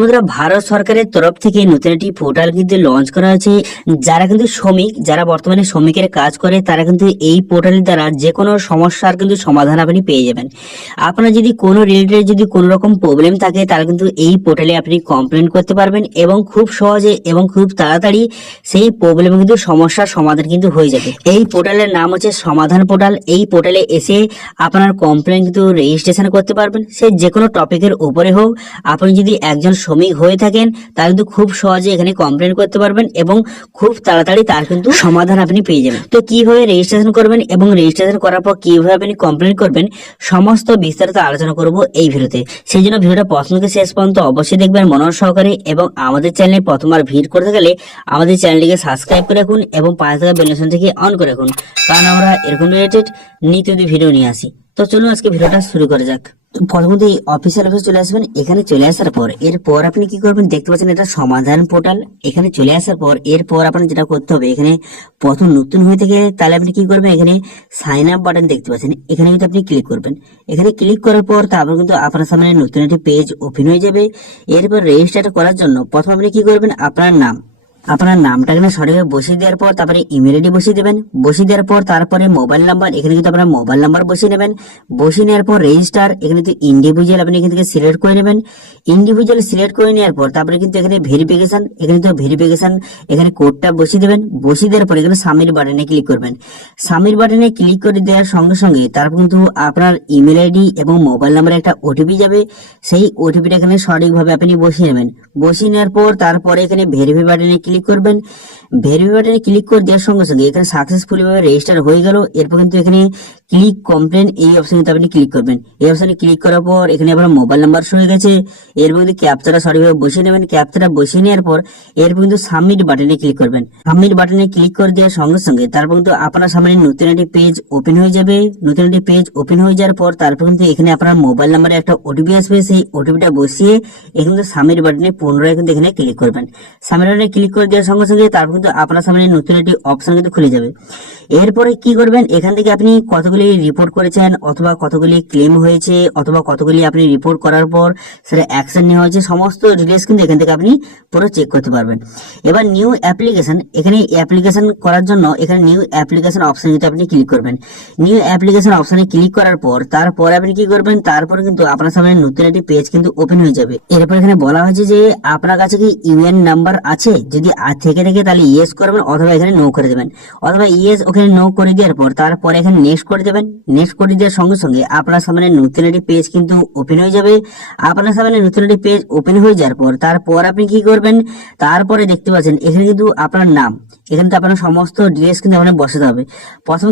বন্ধুরা ভারত সরকারের তরফ থেকে নতুন একটি পোর্টাল কিন্তু লঞ্চ করা হয়েছে। যারা কিন্তু শ্রমিক, যারা বর্তমানে শ্রমিকের কাজ করে, তারা কিন্তু এই পোর্টালের দ্বারা যে কোনো সমস্যার কিন্তু সমাধান আপনি পেয়ে যাবেন। আপনার যদি কোনো রিলেটেড যদি কোনো রকম প্রবলেম থাকে, তাহলে কিন্তু এই পোর্টালে আপনি কমপ্লেন করতে পারবেন এবং খুব সহজে এবং খুব তাড়াতাড়ি সেই প্রবলেম কিন্তু সমস্যার সমাধান কিন্তু হয়ে যাবে। এই পোর্টালের নাম হচ্ছে সমাধান পোর্টাল। এই পোর্টালে এসে আপনার কমপ্লেন কিন্তু রেজিস্ট্রেশন করতে পারবেন। সে যে কোনো টপিকের উপরে হোক, আপনি যদি একজন শ্রমিক হয়ে থাকেন তাহলে কিন্তু খুব সহজে এখানে কমপ্লেন করতে পারবেন এবং খুব তাড়াতাড়ি তার কিন্তু সমাধান আপনি পেয়ে যাবেন। তো কীভাবে রেজিস্ট্রেশন করবেন এবং রেজিস্ট্রেশন করার পর কীভাবে আপনি কমপ্লেন করবেন, সমস্ত বিস্তারিত আলোচনা করব এই ভিডিওতে। সেই জন্য ভিডিওটা প্রথম থেকে শেষ পর্যন্ত অবশ্যই দেখবেন মনোর সহকারে এবং আমাদের চ্যানেলে প্রথমবার ভিড় করতে গেলে আমাদের চ্যানেলটিকে সাবস্ক্রাইব করে রাখুন এবং পাঁচ টাকা বেলেশন থেকে অন করে রাখুন। কারণ আমরা এরকম রিলেটেড নিত্য ভিডিও নিয়ে আসি। তো চলুন আজকে ভিডিওটা শুরু করা যাক। প্রথমত এই অফিসিয়াল অফিস চলে আসবেন। এখানে চলে আসার পর, এরপর আপনি কি করবেন দেখতে পাচ্ছেন এটা সমাধান পোর্টাল এখানে চলে আসার পর, এরপর আপনার যেটা করতে হবে, এখানে প্রথম নতুন হয়ে থেকে তাহলে আপনি কি করবেন? এখানে সাইন আপ বাটন দেখতে পাচ্ছেন। এখানে কিন্তু আপনি ক্লিক করবেন। এখানে ক্লিক করার পর তারপর কিন্তু আপনার সামনে নতুন একটি পেজ ওপেন হয়ে যাবে। এরপর রেজিস্টার করার জন্য প্রথম আপনি কি করবেন? আপনার নাম। আপনার নামটা এখানে সঠিকভাবে বসিয়ে দেওয়ার পর তারপরে ইমেল আইডি বসিয়ে দেবেন। বসিয়ে দেওয়ার পর তারপরে মোবাইল নাম্বার এখানে কিন্তু আপনার মোবাইল নাম্বার বসিয়ে নেবেন। বসিয়ে নেওয়ার পর রেজিস্টার এখানে কিন্তু ইন্ডিভিজুয়াল আপনি এখান থেকে সিলেক্ট করে নেবেন। ইন্ডিভিজুয়াল সিলেক্ট করে নেওয়ার পর তারপরে কিন্তু এখানে ভেরিফিকেশন এখানে তো ভেরিফিকেশন এখানে কোডটা বসিয়ে দেবেন। বসিয়ে দেওয়ার পর এখানে সামির বাটনে ক্লিক করবেন। সামির বাটনে ক্লিক করে দেওয়ার সঙ্গে সঙ্গে তারপর কিন্তু আপনার ইমেল আইডি এবং মোবাইল নাম্বারে একটা ওটিপি যাবে। সেই ওটিপিটা এখানে সঠিকভাবে আপনি বসিয়ে নেবেন। বসিয়ে নেওয়ার পর তারপরে এখানে ভেরিফাই বাটনে ক্লিক করবেন ভেরিফাই বাটনে ক্লিক করে দেওয়ার সঙ্গে সঙ্গে এখানে সাকসেসফুলি ভাবে রেজিস্টার হয়ে গেল। এরপর কিন্তু এখানে ক্লিক কমপ্লেন এই অপশনে আপনি ক্লিক করবেন। এই অপশনে ক্লিক করার পর এখানে আপনার মোবাইল নাম্বার শুরু হয়ে গেছে। এরপর কিন্তু ক্যাপচাটা সঠিকভাবে বসিয়ে নেবেন। ক্যাপচাটা বসিয়ে নেওয়ার পর এরপর কিন্তু সাবমিট বাটনে ক্লিক করবেন। সাবমিট বাটনে ক্লিক করে দেওয়ার সঙ্গে সঙ্গে তারপর কিন্তু আপনার সামনে নতুন একটি পেজ ওপেন হয়ে যাবে। নতুন একটি পেজ ওপেন হয়ে যাওয়ার পর তারপর কিন্তু এখানে আপনার মোবাইল নাম্বারে একটা ওটিপি আসবে। সেই ওটিপিটা বসিয়ে এখানে কিন্তু সাবমিট বাটনে পুনরায় কিন্তু এখানে ক্লিক করবেন। সাবমিট বাটনে ক্লিক করে দেওয়ার সঙ্গে সঙ্গে তারপর কিন্তু আপনার সামনে নতুন একটি অপশন কিন্তু খুলে যাবে। এরপরে কি করবেন? এখান থেকে আপনি কতগুলি রিপোর্ট করেছেন অথবা কতগুলি ক্লেম হয়েছে অথবা কতগুলি আপনি রিপোর্ট করার পর সেটা অ্যাকশন নেওয়া হয়েছে, সমস্ত ডিটেলস কিন্তু এখান থেকে আপনি পুরো চেক করতে পারবেন। এবার নিউ অ্যাপ্লিকেশন এখানে অ্যাপ্লিকেশন করার জন্য এখানে নিউ অ্যাপ্লিকেশন অপশন যেটা আপনি ক্লিক করবেন নিউ অ্যাপ্লিকেশন অপশনে ক্লিক করার পর, তারপরে আপনি কি করবেন, তারপর কিন্তু আপনার সামনে নতুন একটি পেজ কিন্তু ওপেন হয়ে যাবে। এরপর এখানে বলা হয়েছে যে আপনার কাছে কি ইউএন নাম্বার আছে? যদি থেকে থেকে তাহলে ইয়েস করবেন অথবা এখানে নো করে দেবেন। অথবা ইয়েস ওখানে নো করে দেওয়ার পর, তারপরে এখানে নেক্সট করে দেবেন নেক্সট দেওয়ার সঙ্গে সঙ্গে আপনার সামনে নতুন একটি পেজ কিন্তু ওপেন হয়ে যাবে। আপনার সামনে নতুন একটি পেজ ওপেন হয়ে যাওয়ার পর, তারপর আপনি কি করবেন? তারপরে দেখতে পাচ্ছেন, এখানে কিন্তু আপনার নাম। এখানে তো আপনার সমস্ত ডিটেলস কিন্তু আপনার বসাতে হবে।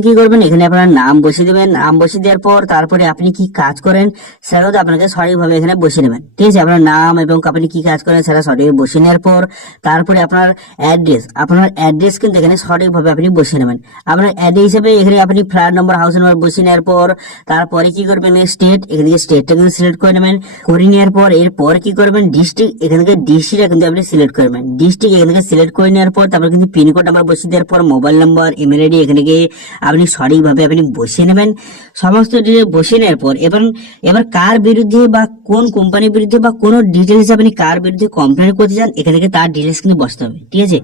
কি করবেন? এখানে আপনার নাম বসিয়ে দেবেন। নাম বসিয়ে দেওয়ার পর, তারপরে আপনি কি কাজ করেন সেটা আপনাকে সঠিকভাবে এখানে বসিয়ে নেবেন ঠিক আছে? আপনার নাম এবং আপনি কি কাজ করেন সেটা সঠিক বসিয়ে নেওয়ার পর, তারপরে আপনার অ্যাড্রেস আপনার অ্যাড্রেস কিন্তু এখানে সঠিকভাবে আপনি বসিয়ে নেবেন। আপনার অ্যাড্রেস হিসেবে এখানে আপনি ফ্ল্যাট নম্বর হাউস বসিয়ে নেওয়ার পর, তারপরে কি করবেন স্টেট এখান থেকে স্টেটটা কিন্তু সিলেক্ট করে নেবেন। করে নেওয়ার পর, এরপর কি করবেন? ডিস্ট্রিক্ট এখান থেকে ডিস্ট্রিক্টটা কিন্তু আপনি সিলেক্ট করবেন ডিস্ট্রিক্ট এখান থেকে সিলেক্ট করে নেওয়ার পর, তারপর কিন্তু পিনকোড নাম্বার দেওয়ার পর মোবাইল নাম্বার ইমেল আইডি এখানে গিয়ে আপনি সঠিকভাবে আপনি বসিয়ে নেবেন। সমস্ত বসিয়ে নেওয়ার পর, এবার এবার কার বিরুদ্ধে বা কোন কোম্পানির বিরুদ্ধে বা কোন ডিটেলস আপনি কার বিরুদ্ধে কমপ্লেন করতে চান, এখানে থেকে তার ডিটেলস কিন্তু বসতে হবে, ঠিক আছে?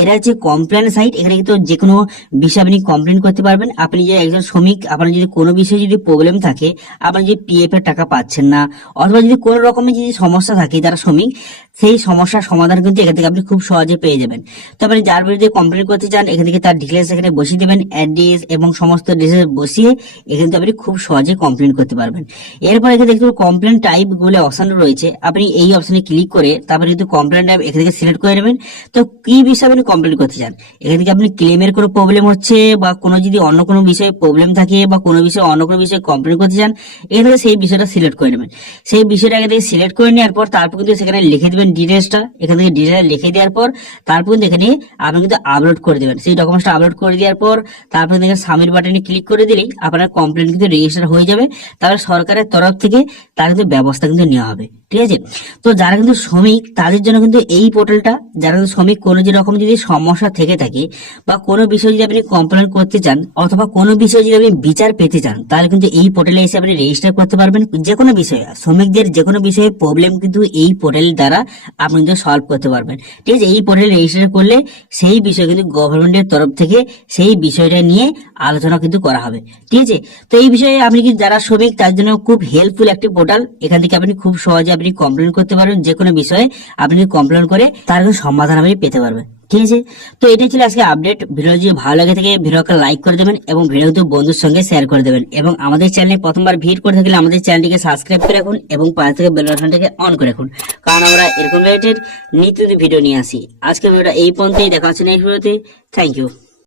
এরা হচ্ছে কমপ্লেন সাইট এখানে কিন্তু যে কোনো বিষয়ে আপনি কমপ্লেন করতে পারবেন। আপনি যে একজন শ্রমিক আপনার যদি কোনো বিষয়ে যদি প্রবলেম থাকে আপনি যদি পিএফ এর টাকা পাচ্ছেন না, অথবা যদি কোনো রকমের যদি সমস্যা থাকে, যারা শ্রমিক সেই সমস্যার সমাধান কিন্তু এখান থেকে আপনি খুব সহজে পেয়ে যাবেন। তো আপনি যার বিরুদ্ধে কমপ্লেন করতে চান, এখান থেকে তার ডিটেলস এখানে বসিয়ে দেবেন অ্যাড্রেস এবং সমস্ত ডিটেলস বসিয়ে এখানে আপনি খুব সহজে কমপ্লেন করতে পারবেন। এরপর এখানে দেখতে কমপ্লেন টাইপ বলে অপশন রয়েছে। আপনি এই অপশনে ক্লিক করে তারপরে কিন্তু কমপ্লেন টাইপ এখান থেকে সিলেক্ট করে নেবেন। তো কি বিষয়ে আপনি কমপ্লেন করতে চান? এখান থেকে আপনি ক্লেমের কোনো প্রবলেম হচ্ছে বা কোনো যদি অন্য কোনো বিষয়ে প্রবলেম থাকে বা কোনো বিষয়ে অন্য কোনো বিষয়ে কমপ্লেন করতে চান, এখান থেকে সেই বিষয়টা সিলেক্ট করে নেবেন। সেই বিষয়টা এখান থেকে সিলেক্ট করে নেওয়ার পর তারপর কিন্তু সেখানে লিখে দেবেন ডিটেলসটা এখান থেকে ডিটেলস লিখে দেওয়ার পর, তারপর কিন্তু এখানে আপনি কিন্তু আপলোড করে দেবেন। সেই ডকুমেন্টসটা আপলোড করে দেওয়ার পর, তারপর দেখেন সাবমিট বাটনে ক্লিক করে দিলেই আপনার কমপ্লেন কিন্তু রেজিস্টার হয়ে যাবে। তাহলে সরকারের তরফ থেকে তার কিন্তু ব্যবস্থা কিন্তু নেওয়া হবে। ঠিক আছে? তো যারা কিন্তু শ্রমিক, তাদের জন্য কিন্তু এই পোর্টালটা, যারা কিন্তু শ্রমিক, কোনো যে রকম যদি সমস্যা থেকে থাকে বা কোনো বিষয়ে যদি আপনি কমপ্লেন করতে চান অথবা কোনো বিষয়ে যদি আপনি বিচার পেতে চান, তাহলে কিন্তু এই পোর্টালে এসে আপনি রেজিস্টার করতে পারবেন যে কোনো বিষয়ে। শ্রমিকদের যে কোনো বিষয়ে প্রবলেম কিন্তু এই পোর্টাল দ্বারা আপনি কিন্তু সলভ করতে পারবেন। ঠিক আছে? এই পোর্টালে রেজিস্টার করলে সেই বিষয় কিন্তু গভর্নমেন্টের তরফ থেকে সেই বিষয়টা নিয়ে আলোচনা কিন্তু করা হবে। ঠিক আছে? তো এই বিষয়ে আপনি কি যারা শ্রমিক তার জন্য খুব হেল্পফুল একটি পোর্টাল। এখান থেকে আপনি খুব সহজে আপনি কমপ্লেন করতে পারবেন, যে কোনো বিষয়ে আপনি কমপ্লেন করে তার সমাধান আপনি পেতে পারবেন। ঠিক আছে? তো এটাই ছিল আজকে আপডেট ভিডিও যদি ভালো লাগে থাকে, ভিডিওকে লাইক করে দেবেন এবং ভিডিও কিন্তু বন্ধুর সঙ্গে শেয়ার করে দেবেন। এবং আমাদের চ্যানেলে প্রথমবার ভিড় করে থাকলে আমাদের চ্যানেলটিকে সাবস্ক্রাইব করে রাখুন এবং পাশে থেকে বেল বাটনটাকে অন করে রাখুন। কারণ আমরা এরকম রিলেটেড নিত্য ভিডিও নিয়ে আসি। আজকে ভিডিওটা এই পর্যন্তই। দেখা হচ্ছে নেক্সট ভিডিওতে থ্যাংক ইউ